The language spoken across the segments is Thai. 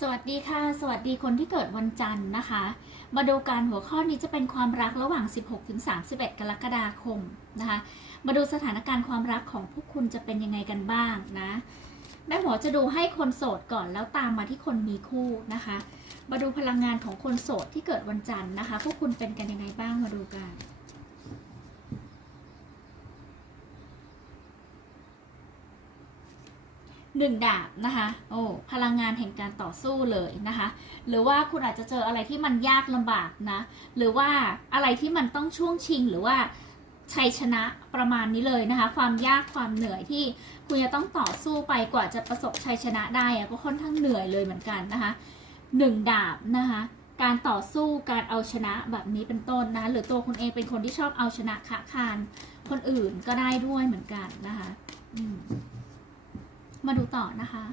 สวัสดีค่ะ สวัสดีคนที่เกิดวันจันทร์นะคะ มาดูการหัวข้อนี้จะเป็นความรักระหว่าง 16ถึง31 กรกฎาคมนะคะ มาดูสถานการณ์ความรักของพวกคุณจะเป็นยังไงกันบ้างนะแม่หมอจะดูให้คนโสดก่อนแล้วตามมาที่คนมีคู่นะคะ มาดูพลังงานของคนโสดที่เกิดวันจันทร์นะคะ พวกคุณเป็นกันยังไงบ้างมาดูกัน หนึ่งดาบนะคะโอ้พลังงานแห่งการต่อสู้เลยนะคะ หรือว่าคุณอาจจะเจออะไรที่มันยากลำบากนะ หรือว่าอะไรที่มันต้องช่วงชิงหรือว่าชัยชนะประมาณนี้เลยนะคะ ความยากความเหนื่อยที่คุณจะต้องต่อสู้ไปกว่าจะประสบชัยชนะได้ก็ค่อนข้างเหนื่อยเลยเหมือนกันนะคะหนึ่งดาบนะคะการต่อสู้การเอาชนะแบบนี้เป็นต้นนะหรือตัวคุณเองเป็นคนที่ชอบเอาชนะขะคานคนอื่นก็ได้ด้วยเหมือนกันนะคะอืม มาดูต่อนะคะ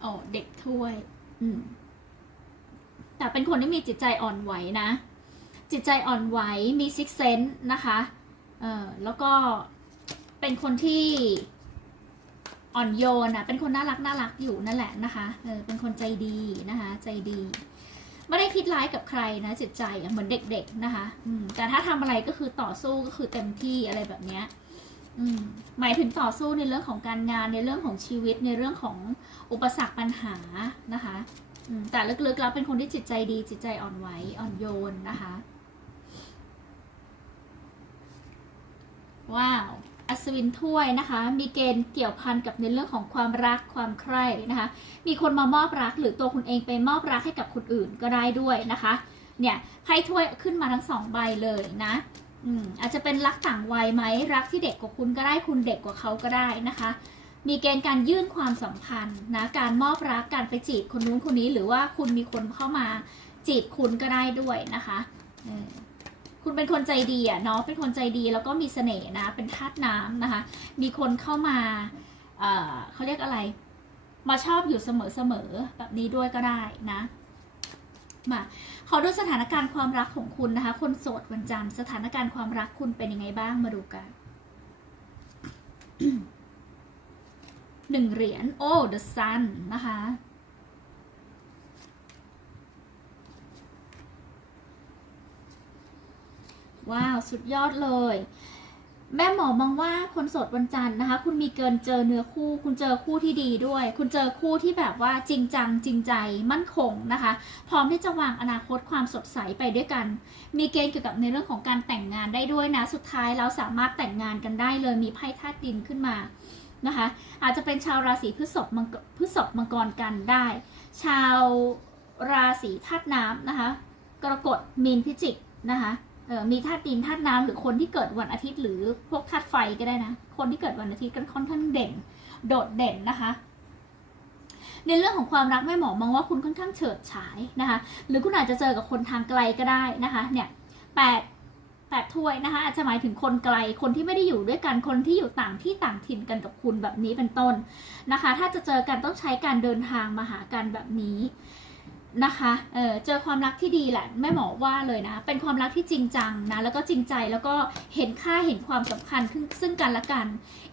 โอ้เด็กถ้วย อืม แต่เป็นคนที่มีจิตใจอ่อนไหวนะ จิตใจอ่อนไหว มีซิกเซนส์นะคะ เออแล้วก็เป็นคนที่อ่อนโยนอะเป็นคนน่ารักน่ารักอยู่นั่นแหละนะคะ เออ เป็นคนใจดีนะคะ ใจดี ไม่ได้คิดร้ายกับใครนะจิตใจเหมือนเด็กๆนะคะ อืม แต่ถ้าทำอะไรก็คือต่อสู้ก็คือเต็มที่อะไรแบบเนี้ย หมายถึงต่อสู้ในเรื่องของการงานในเรื่องของชีวิตในเรื่องของอุปสรรคปัญหานะคะแต่ลึกๆแล้วเป็นคนที่จิตใจดีจิตใจอ่อนไหวอ่อนโยนนะคะว้าวอัศวินถ้วยนะคะ มีเกณฑ์เกี่ยวพันกับในเรื่องของความรักความใคร่นะคะ มีคนมามอบรักหรือตัวคุณเองไปมอบรักให้กับคนอื่นก็ได้ด้วยนะคะ เนี่ยไพ่ถ้วยขึ้นมาทั้งสองใบเลยนะ อืมอาจจะเป็นรักต่างวัยไหมรักที่เด็กกว่าคุณก็ได้คุณเด็กกว่าเขาก็ได้นะคะ มีเกณฑ์การยื่นความสัมพันธ์นะการมอบรักการไปจีบคนนู้นคนนี้ หรือว่าคุณมีคนเข้ามาจีบคุณก็ได้ด้วยนะคะคุณเป็นคนใจดีอะเนาะเป็นคนใจดีแล้วก็มีเสน่ห์นะ เป็นธาตุน้ำนะคะ มีคนเข้ามาเเขาเรียกอะไร มาชอบอยู่เสมอๆแบบนี้ด้วยก็ได้นะ มาขอดูสถานการณ์ความรักของคุณนะคะ คนโสดวันจันทร์สถานการณ์ความรักคุณเป็นยังไงบ้างมาดูกันหนึ่งเหรียญโอ้ the sun นะคะว้าว สุดยอดเลย แม่หมอมองว่าคนโสดวันจันทร์นะคะ คุณมีเกินเจอเนื้อคู่ คุณเจอคู่ที่ดีด้วย คุณเจอคู่ที่แบบว่าจริงจังจริงใจมั่นคงนะคะ พร้อมที่จะวางอนาคตความสดใสไปด้วยกัน มีเกณฑ์เกี่ยวกับในเรื่องของการแต่งงานได้ด้วยนะสุดท้ายเราสามารถแต่งงานกันได้เลยมีไพ่ธาตุดินขึ้นมานะคะ อาจจะเป็นชาวราศีพฤษภมังกพฤษภมังกรกันได้ ชาวราศีธาตุน้ำนะคะ กรกฎมีนพิจิกนะคะ เออมีธาตุดินธาตุน้ำหรือคนที่เกิดวันอาทิตย์ หรือพวกธาตุไฟก็ได้นะ คนที่เกิดวันอาทิตย์ก็ค่อนข้างเด่น โดดเด่นนะคะ ในเรื่องของความรักแม่หมอมองว่าคุณค่อนข้างเฉิดฉายนะคะ หรือคุณอาจจะเจอกับคนทางไกลก็ได้นะคะ เนี่ยแปดแปดถ้วยนะคะอาจจะหมายถึงคนไกล คนที่ไม่ได้อยู่ด้วยกัน คนที่อยู่ต่างที่ต่างถิ่นกันกับคุณแบบนี้เป็นต้นนะคะ ถ้าจะเจอกันต้องใช้การเดินทางมาหากันแบบนี้ นะคะเออเจอความรักที่ดีแหละแม่หมอว่าเลยนะ เป็นความรักที่จริงจังนะ แล้วก็จริงใจแล้วก็เห็นค่าเห็นความสำคัญซึ่งกันและกัน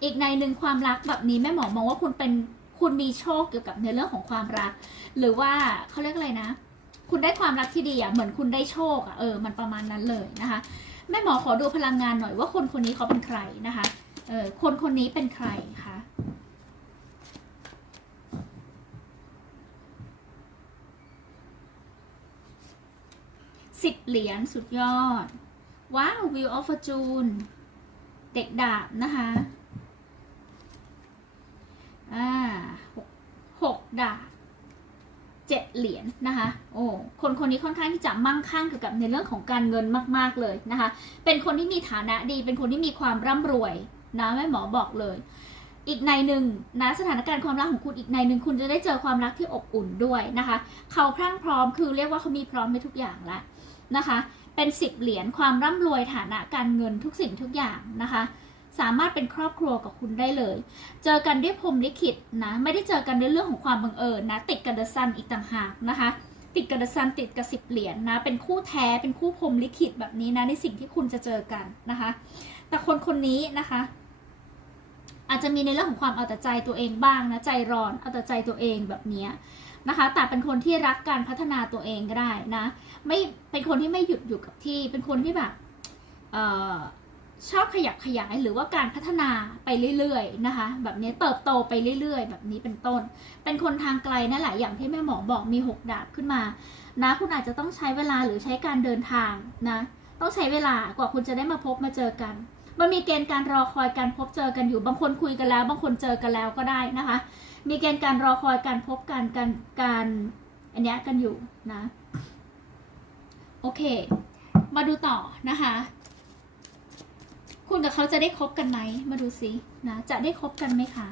อีกในหนึ่งความรักแบบนี้แม่หมอมองว่าคุณเป็นคุณมีโชคเกี่ยวกับในเรื่องของความรัก หรือว่าเขาเรียกอะไรนะ คุณได้ความรักที่ดีอะเหมือนคุณได้โชคอะเออมันประมาณนั้นเลยนะคะ แม่หมอขอดูพลังงานหน่อยว่าคนคนนี้เขาเป็นใครนะคะเออคนคนนี้เป็นใครคะ สิบเหรียญสุดยอด ว้าว Wheel of Fortune เด็กดาบนะคะอ่าหกดาบเจ็ดเหรียญนะคะโอ้คนคนนี้ค่อนข้างที่จะมั่งคั่งเกี่ยวกับในเรื่องของการเงินมาก ๆเลยนะคะ เป็นคนที่มีฐานะดี เป็นคนที่มีความร่ำรวยนะแม่หมอบอกเลย อีกในหนึ่งนะสถานการณ์ความรักของคุณอีกในหนึ่งคุณจะได้เจอความรักที่อบอุ่นด้วยนะคะ เขาพรั่งพร้อมคือเรียกว่าเขามีพร้อมในทุกอย่างแล้ว นะคะ เป็นสิบเหรียญความร่ำรวยฐานะการเงินทุกสิ่งทุกอย่างนะคะ สามารถเป็นครอบครัวกับคุณได้เลย เจอกันด้วยพรมลิขิตนะไม่ได้เจอกันด้วยเรื่องของความบังเอิญนะ ติดกับเดอะซันอีกต่างหากนะคะ ติดกับเดอะซันติดกับสิบเหรียญนะเป็นคู่แท้เป็นคู่พรมลิขิตแบบนี้นะในสิ่งที่คุณจะเจอกันนะคะ แต่คนคนนี้นะคะอาจจะมีในเรื่องของความเอาแต่ใจตัวเองบ้างนะใจร้อนเอาแต่ใจตัวเองแบบนี้ นะคะ แต่เป็นคนที่รักการพัฒนาตัวเองก็ได้นะ ไม่เป็นคนที่ไม่หยุดอยู่กับที่ เป็นคนที่แบบออชอบขยับขยายหรือว่าการพัฒนาไปเรื่อยๆนะคะ แบบนี้เติบโตไปเรื่อย ๆ แบบนี้เป็นต้น เป็นคนทางไกลนั่นแหละอย่างที่แม่หมอบอกมีหกดาบขึ้นมานะคุณอาจจะต้องใช้เวลาหรือใช้การเดินทางนะ ต้องใช้เวลากว่าคุณจะได้มาพบมาเจอกัน มันมีเกณฑ์การรอคอยการพบเจอกันอยู่บางคนคุยกันแล้ว บางคนเจอกันแล้วก็ได้นะคะ มีเกณฑ์การรอคอยการพบกันการการอันนี้กันอยู่นะ โอเค มาดูต่อนะคะ คุณกับเขาจะได้คบกันไหม มาดูสินะจะได้คบกันไหมคะ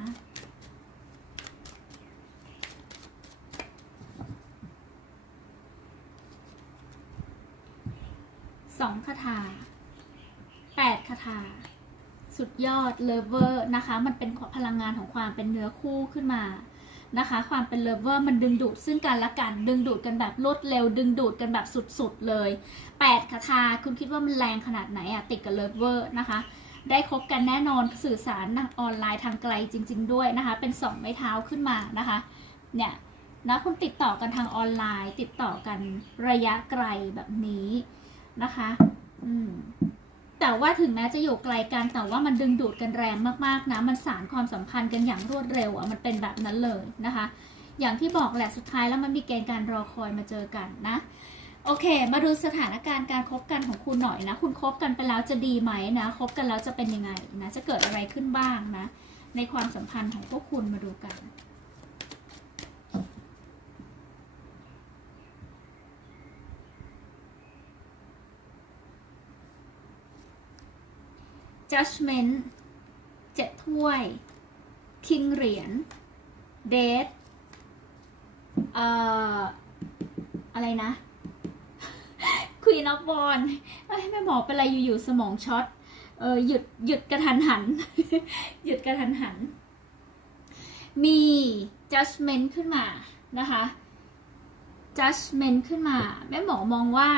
สองคาถาแปดคาถา สุด ยอดเลเวอร์นะคะ มันเป็นพลังงานของความเป็นเนื้อคู่ขึ้นมานะคะ ความเป็นเลเวอร์มันดึงดูดซึ่งกันและกันดึงดูดกันแบบรวดเร็ว ดึงดูดกันแบบสุดๆเลยแปดคาถาคุณคิดว่ามันแรงขนาดไหนอะติดกับเลเวอร์นะคะ ได้คบกันแน่นอนสื่อสารทางออนไลน์ทางไกลจริง ๆ ด้วยนะคะ เป็นสองไม้เท้าขึ้นมานะคะเนี่ยนะคุณติดต่อกันทางออนไลน์ ติดต่อกันระยะไกลแบบนี้นะคะ อืม แต่ว่าถึงแม้จะอยู่ไกลกันแต่ว่ามันดึงดูดกันแรงมากๆนะมันสารความสัมพันธ์กันอย่างรวดเร็วอะมันเป็นแบบนั้นเลยนะคะ อย่างที่บอกแหละสุดท้ายแล้วมันมีเกณฑ์การรอคอยมาเจอกันนะโอเค มาดูสถานการณ์การคบกันของคุณหน่อยนะ คุณคบกันไปแล้วจะดีไหมนะ คบกันแล้วจะเป็นยังไงนะ จะเกิดอะไรขึ้นบ้างนะ ในความสัมพันธ์ของพวกคุณมาดูกัน judgment เจ็ดถ้วย king เหรียญ death เอ่อ อะไรนะ queen of wands เอ้ยแม่หมอเป็นอะไรอยู่ๆสมองช็อต เออหยุดหยุดกระทันหัน หยุดกระทันหัน มี judgment ขึ้นมานะคะ judgment ขึ้นมา แม่หมอมองว่า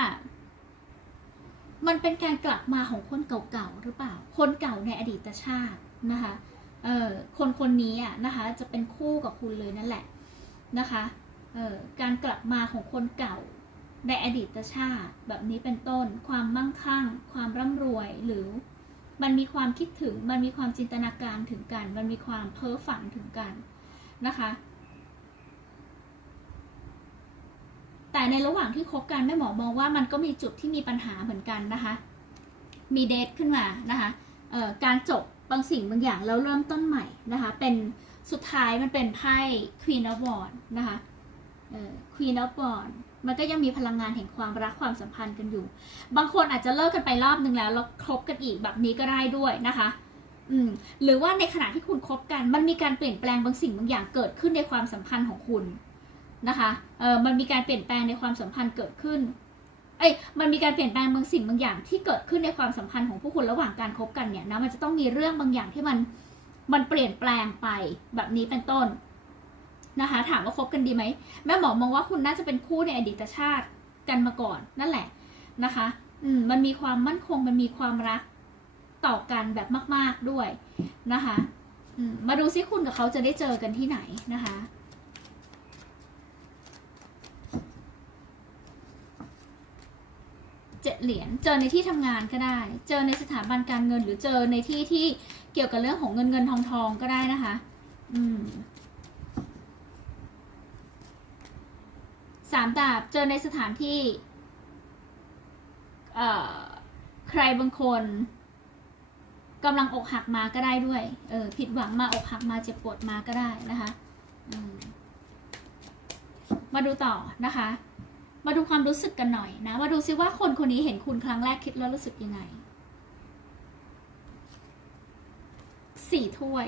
มันเป็นการกลับมาของคนเก่าๆหรือเปล่า คนเก่าในอดีตชาตินะคะเออคนคนนี้อะนะคะจะเป็นคู่กับคุณเลยนั่นแหละนะคะเออการกลับมาของคนเก่าในอดีตชาติ แบบนี้เป็นต้น ความมั่งคั่ง ความร่ำรวยหรือมันมีความคิดถึงมันมีความจินตนาการถึงกัน มันมีความเพ้อฝันถึงกันนะคะ แต่ในระหว่างที่คบกันแม่หมอมองว่ามันก็มีจุดที่มีปัญหาเหมือนกันนะคะ มีเดทขึ้นมานะคะการจบบางสิ่งบางอย่างแล้วเริ่มต้นใหม่นะคะ เป็นสุดท้ายมันเป็นไพ่ Queen of Wands นะคะเอ่อ Queen of Wands มันก็ยังมีพลังงานแห่งความรักความสัมพันธ์กันอยู่ บางคนอาจจะเลิกกันไปรอบนึงแล้วแล้วคบกันอีกแบบนี้ก็ได้ด้วยนะคะอืมหรือว่าในขณะที่คุณคบกัน มันมีการเปลี่ยนแปลงบางสิ่งบางอย่างเกิดขึ้นในความสัมพันธ์ของคุณ นะคะเออมันมีการเปลี่ยนแปลงในความสัมพันธ์เกิดขึ้นเอ้ยมันมีการเปลี่ยนแปลงบางสิ่งบางอย่างที่เกิดขึ้นในความสัมพันธ์ของผู้คนระหว่างการคบกันเนี่ยนะมันจะต้องมีเรื่องบางอย่างที่มันมันเปลี่ยนแปลงไปแบบนี้เป็นต้นนะคะ ถามว่าคบกันดีไหมแม่หมอมองว่าคุณน่าจะเป็นคู่ในอดีตชาติกันมาก่อนนั่นแหละนะคะ อืมมันมีความมั่นคงมันมีความรักต่อกันแบบมาก ๆด้วยนะคะ อืมมาดูซิคุณกับเขาจะได้เจอกันที่ไหนนะคะ เจ็ดเหรียญเจอในที่ทำงานก็ได้ เจอในสถาบันการเงิน หรือเจอในที่ที่เกี่ยวกับเรื่องของเงินเงินทองทองก็ได้นะคะ อืมสามดาบเจอในสถานที่ เอ่อ ใครบางคนกำลังอกหักมาก็ได้ด้วย เออ ผิดหวังมาอกหักมาเจ็บปวดมาก็ได้นะคะอืมมาดูต่อนะคะ มาดูความรู้สึกกันหน่อยนะ มาดูซิว่าคนคนนี้เห็นคุณครั้งแรกคิดแล้วรู้สึกยังไง สี่ถ้วย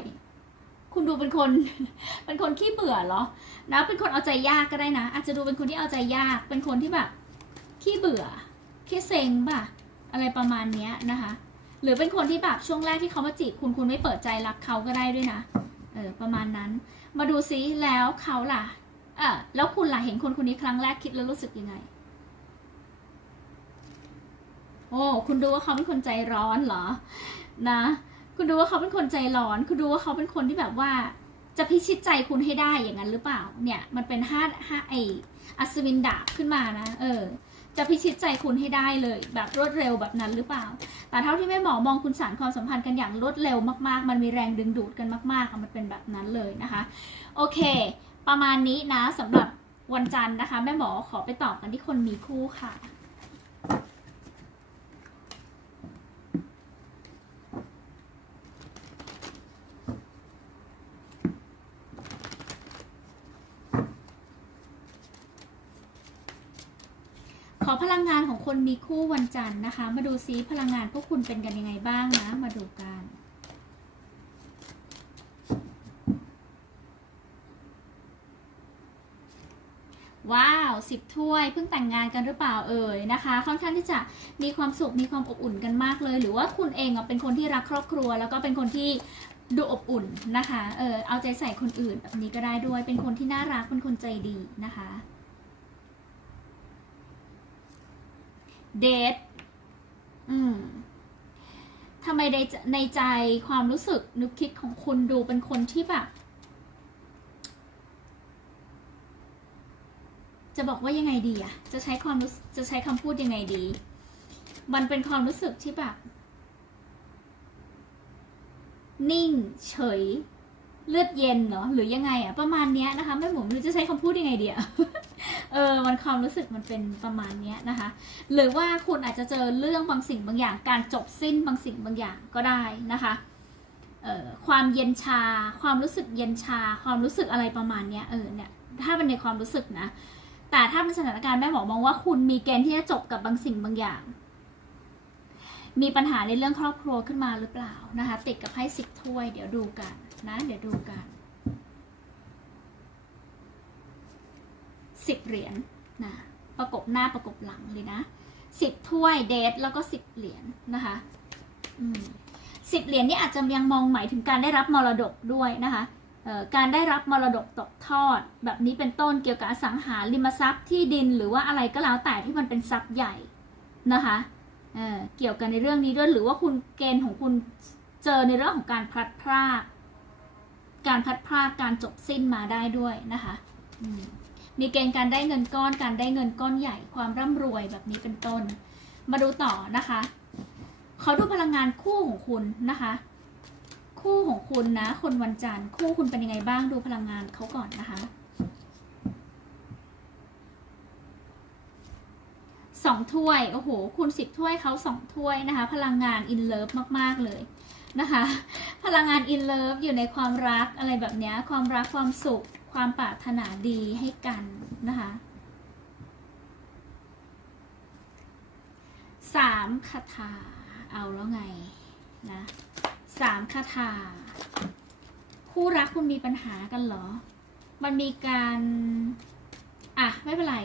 คุณดูเป็นคน เป็นคนขี้เบื่อเหรอ นะ เป็นคนเอาใจยากก็ได้นะ อาจจะดูเป็นคนที่เอาใจยาก เป็นคนที่แบบขี้เบื่อ ขี้เซ็งป่ะ อะไรประมาณเนี้ยนะคะ หรือเป็นคนที่แบบช่วงแรกที่เขามาจีบคุณคุณไม่เปิดใจรับเขาก็ได้ด้วยนะ เออ ประมาณนั้น มาดูซิแล้วเขาล่ะ อแล้วคุณล่ะเห็นคนคนนี้ครั้งแรกคิดแล้วรู้สึกยังไง โอ้คุณดูว่าเขาเป็นคนใจร้อนเหรอ นะ คุณดูว่าเขาเป็นคนใจร้อน คุณดูว่าเขาเป็นคนที่แบบว่า จะพิชิตใจคุณให้ได้อย่างนั้นหรือเปล่า เนี่ย มันเป็นห้าห้าไออัศวินดาบขึ้นมานะ เออ จะพิชิตใจคุณให้ได้เลย แบบรวดเร็วแบบนั้นหรือเปล่า แต่เท่าที่แม่หมอมองคุณสารความสัมพันธ์กันอย่างรวดเร็วมากๆ มันมีแรงดึงดูดกันมากๆมันเป็นแบบนั้นเลยนะคะ โอเค ประมาณนี้นะสำหรับวันจันทร์นะคะ แม่หมอขอไปตอบกันที่คนมีคู่ค่ะขอพลังงานของคนมีคู่วันจันทร์นะคะ มาดูซิพลังงานพวกคุณเป็นกันยังไงบ้างนะ มาดูกัน ว้าวสิบถ้วยเพิ่งแต่งงานกันหรือเปล่าเอ่ยนะคะ ค่อนข้างที่จะมีความสุขมีความอบอุ่นกันมากเลย หรือว่าคุณเองเป็นคนที่รักครอบครัว แล้วก็เป็นคนที่ดูอบอุ่นนะคะเออเอาใจใส่คนอื่นแบบนี้ก็ได้ด้วย เป็นคนที่น่ารักเป็นคนใจดีนะคะเดทอืมทำไมในในใจความรู้สึกนึกคิดของคุณดูเป็นคนที่แบบ จะบอกว่ายังไงดีอะจะใช้ความรู้จะใช้คำพูดยังไงดี มันเป็นความรู้สึกที่แบบ นิ่ง เฉย เลือดเย็นเหรอหรือยังไงอะประมาณเนี้ยนะคะไม่หมูไม่รู้จะใช้คำพูดยังไงดีอะเออมันความรู้สึกมันเป็นประมาณเนี้ยนะคะ หรือว่าคุณอาจจะเจอเรื่องบางสิ่งบางอย่าง การจบสิ้นบางสิ่งบางอย่างก็ได้นะคะเอ่อความเย็นชา ความรู้สึกเย็นชา ความรู้สึกอะไรประมาณเนี้ยเออเนี่ยถ้าเป็นในความรู้สึกนะ แต่ถ้าเป็นสถานการณ์แม่หมอมองว่าคุณมีเกณฑ์ที่จะจบกับบางสิ่งบางอย่าง มีปัญหาในเรื่องครอบครัวขึ้นมาหรือเปล่านะคะ ติดกับไพ่สิบถ้วย เดี๋ยวดูกันนะ เดี๋ยวดูกันสิบเหรียญนะประกบหน้าประกบหลังเลยนะสิบถ้วยเดทแล้วก็สิบเหรียญนะคะสิบเหรียญนี่อาจจะยังมองหมายถึงการได้รับมรดกด้วยนะคะ การได้รับมรดกตกทอด แบบนี้เป็นต้นเกี่ยวกับอสังหาริมทรัพย์ที่ดินหรือว่าอะไรก็แล้วแต่ที่มันเป็นทรัพย์ใหญ่นะคะเเกี่ยวกันในเรื่องนี้ด้วยหรือว่าคุณเกณฑ์ของคุณเจอในเรื่องของการพลัดพรากการพัดพรากการจบสิ้นมาได้ด้วยนะคะมีเกณฑ์การได้เงินก้อน การได้เงินก้อนใหญ่ ความร่ำรวยแบบนี้เป็นต้น มาดูต่อนะคะขอดูพลังงานคู่ของคุณนะคะ คู่ของคุณนะ คนวันจันทร์คู่คุณเป็นยังไงบ้างดูพลังงานเขาก่อนนะคะสองถ้วย โอ้โห คุณสิบถ้วยเขาสองถ้วยนะคะ พลังงานอินเลิฟมาก ๆ เลยนะคะ พลังงานอินเลิฟอยู่ในความรักอะไรแบบเนี้ยความรักความสุข ความปรารถนาดีให้กันนะคะสามคาถา เอาแล้วไงนะ สามคาถา คู่รักคุณมีปัญหากันเหรอ มันมีการ อะ ไม่เป็นไร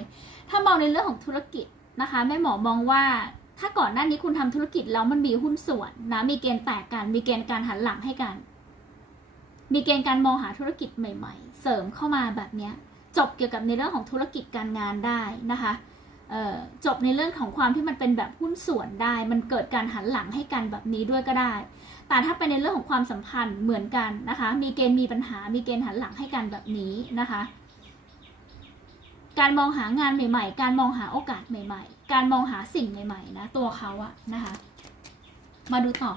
ถ้ามองในเรื่องของธุรกิจนะคะแม่หมอมองว่าถ้าก่อนหน้านี้คุณทำธุรกิจแล้วมันมีหุ้นส่วนนะมีเกณฑ์แตกกัน มีเกณฑ์การหันหลังให้กัน มีเกณฑ์การมองหาธุรกิจใหม่ ๆ เสริมเข้ามาแบบเนี้ยจบเกี่ยวกับในเรื่องของธุรกิจการงานได้นะคะจบในเรื่องของความที่มันเป็นแบบหุ้นส่วนได้ มันเกิดการหันหลังให้กันแบบนี้ด้วยก็ได้ แต่ถ้าเป็นในเรื่องของความสัมพันธ์เหมือนกันนะคะ มีเกณฑ์มีปัญหา มีเกณฑ์หันหลังให้กันแบบนี้นะคะ การมองหางานใหม่ ๆ การมองหาโอกาสใหม่ ๆ การมองหาสิ่งใหม่ๆนะตัวเขาอะนะคะ มาดูต่อ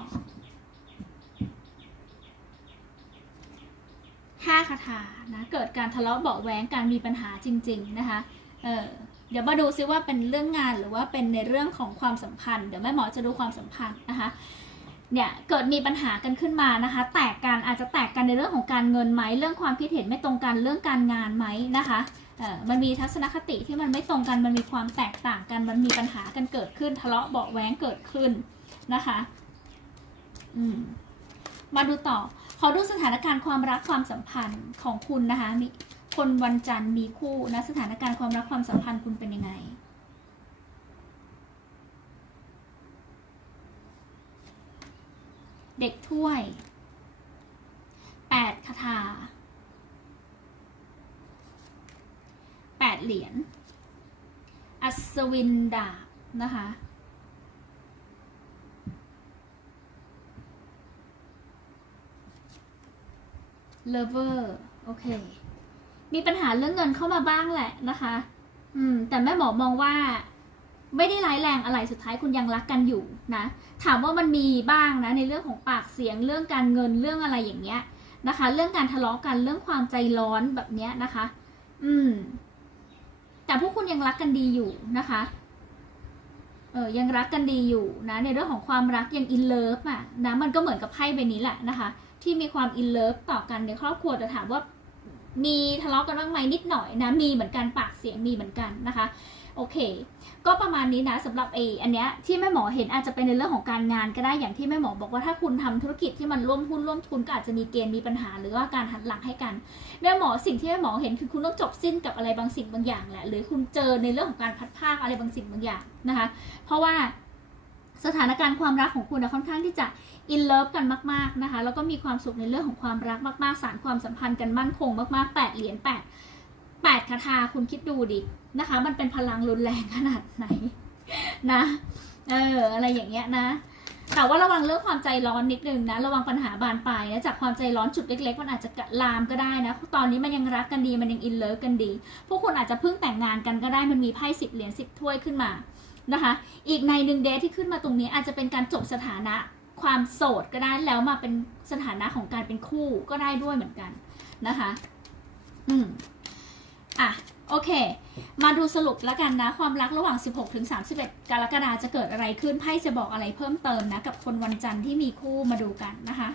ห้าคาถานะเกิดการทะเลาะเบาะแว้งการมีปัญหาจริง ๆนะคะเออเดี๋ยวมาดูซิว่าเป็นเรื่องงานหรือว่าเป็นในเรื่องของความสัมพันธ์ เดี๋ยวแม่หมอจะดูความสัมพันธ์นะคะ เนี่ยเกิดมีปัญหากันขึ้นมานะคะ แตกกันอาจจะแตกกันในเรื่องของการเงินไหมเรื่องความคิดเห็นไม่ตรงกันเรื่องการงานไหมนะคะมันมีทัศนคติที่มันไม่ตรงกันมันมีความแตกต่างกัน มันมีปัญหากันเกิดขึ้น ทะเลาะเบาะแว้งเกิดขึ้นนะคะอืมมาดูต่อ ขอดูสถานการณ์ความรักความสัมพันธ์ของคุณนะคะมีคนวันจันทร์มีคู่นะสถานการณ์ความรักความสัมพันธ์คุณเป็นยังไง เด็กถ้วยแปดคาถาแปดเหรียญ อัศวินดาบ นะคะ lover โอเค มีปัญหาเรื่องเงินเข้ามาบ้างแหละนะคะ อืม แต่แม่หมอมองว่า ไม่ได้ร้ายแรงอะไรสุดท้ายคุณยังรักกันอยู่นะถามว่ามันมีบ้างนะในเรื่องของปากเสียงเรื่องการเงินเรื่องอะไรอย่างเงี้ยนะคะ เรื่องการทะเลาะกันเรื่องความใจร้อนแบบเนี้ยนะคะ อืม แต่พวกคุณยังรักกันดีอยู่นะคะเออยังรักกันดีอยู่นะในเรื่องของความรักยังอินเลิฟอะนะมันก็เหมือนกับไพ่ใบนี้แหละนะคะ ที่มีความอินเลิฟต่อกันในครอบครัวแต่ถามว่ามีทะเลาะกันบ้างไหมนิดหน่อยนะมีเหมือนกันปากเสียงมีเหมือนกันนะคะ โอเค ก็ประมาณนี้นะสำหรับไออันเนี้ยที่แม่หมอเห็นอาจจะเป็นในเรื่องของการงานก็ได้อย่างที่แม่หมอบอกว่าถ้าคุณทำธุรกิจที่มันร่วมหุ้นร่วมทุนก็อาจจะมีเกณฑ์มีปัญหาหรือว่าการหันหลังให้กัน แม่หมอสิ่งที่แม่หมอเห็นคือคุณต้องจบสิ้นกับอะไรบางสิ่งบางอย่างแหละหรือคุณเจอในเรื่องของการพัดภาคอะไรบางสิ่งบางอย่างนะคะ เพราะว่าสถานการณ์ความรักของคุณนะค่อนข้างที่จะอินเลิฟกันมาก ๆนะคะ แล้วก็มีความสุขในเรื่องของความรักมาก ๆ สารความสัมพันธ์กันมั่นคงมากๆแปดเหรียญแปด แปดคาถาคุณคิดดูดินะคะ มันเป็นพลังรุนแรงขนาดไหนนะ เออ อะไรอย่างเงี้ยนะ แต่ว่าระวังเรื่องความใจร้อนนิดนึงนะ ระวังปัญหาบานปลายนะ จากความใจร้อนจุดเล็ก ๆ มันอาจจะลามก็ได้นะ ตอนนี้มันยังรักกันดี มันยังอินเลิฟกันดี พวกคุณอาจจะเพิ่งแต่งงานกันก็ได้ มันมีไพ่สิบเหรียญสิบถ้วยขึ้นมา นะคะ อีกในหนึ่งเดทที่ขึ้นมาตรงนี้อาจจะเป็นการจบสถานะความโสดก็ได้ แล้วมาเป็นสถานะของการเป็นคู่ก็ได้ด้วยเหมือนกันนะคะ อืม อะโอเค มาดูสรุปแล้วกันนะ ความรักระหว่าง 16 ถึง 31 กรกฎาจะเกิดอะไรขึ้นไพ่จะบอกอะไรเพิ่มเติมนะ กับคนวันจันทร์ที่มีคู่มาดูกันนะคะ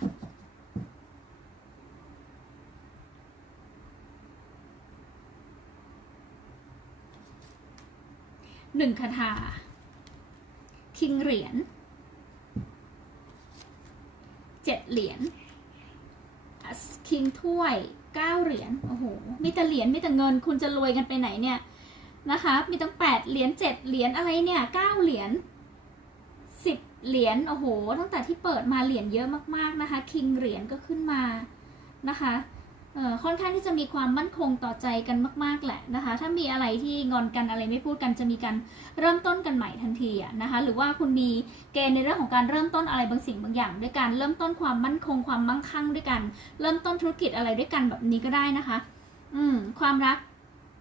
หนึ่งคาถา คิงเหรียญเจ็ดเหรียญคิงถ้วย เก้าเหรียญโอ้โหมีแต่เหรียญมีแต่เงินคุณจะรวยกันไปไหนเนี่ยนะคะ มีตั้งแปดเหรียญเจ็ดเหรียญอะไรเนี่ยเก้าเหรียญสิบเหรียญโอ้โห ตั้งแต่ที่เปิดมาเหรียญเยอะมากๆนะคะ คิงเหรียญก็ขึ้นมานะคะ ค่อนข้างที่จะมีความมั่นคงต่อใจกันมาก ๆ แหละนะคะ ถ้ามีอะไรที่งอนกันอะไรไม่พูดกันจะมีการเริ่มต้นกันใหม่ทันทีอะนะคะ หรือว่าคุณมีเกณฑ์ในเรื่องของการเริ่มต้นอะไรบางสิ่งบางอย่าง ด้วยการเริ่มต้นความมั่นคงความมั่งคั่งด้วยกัน เริ่มต้นธุรกิจอะไรด้วยกันแบบนี้ก็ได้นะคะ อืมความรัก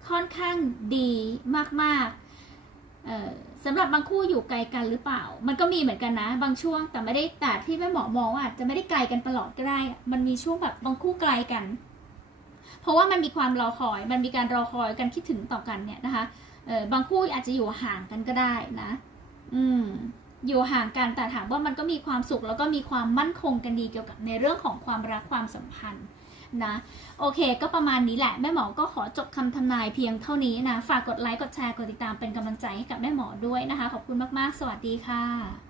ค่อนข้างดีมากๆเอ่อสำหรับบางคู่อยู่ไกลกันหรือเปล่า มันก็มีเหมือนกันนะ บางช่วงแต่ไม่ได้แต่ที่แม่หมอมองว่าอาจะไม่ได้ไกลกันตลอดก็ได้ มันมีช่วงแบบบางคู่ไกลกัน ราะว่ามันมีความรอคอย มันมีการรอคอยกันคิดถึงต่อกันเนี่ยนะคะเออบางคู่อาจจะอยู่ห่างกันก็ได้นะ อืมอยู่ห่างกันแต่ถามว่ามันก็มีความสุขแล้วก็มีความมั่นคงกันดีเกี่ยวกับในเรื่องของความรักความสัมพันธ์นะโอเค ก็ประมาณนี้แหละ แม่หมอก็ขอจบคำทำนายเพียงเท่านี้นะ ฝากกดไลค์กดแชร์กดติดตามเป็นกำลังใจให้กับแม่หมอด้วยนะคะ ขอบคุณมากๆ สวัสดีค่ะ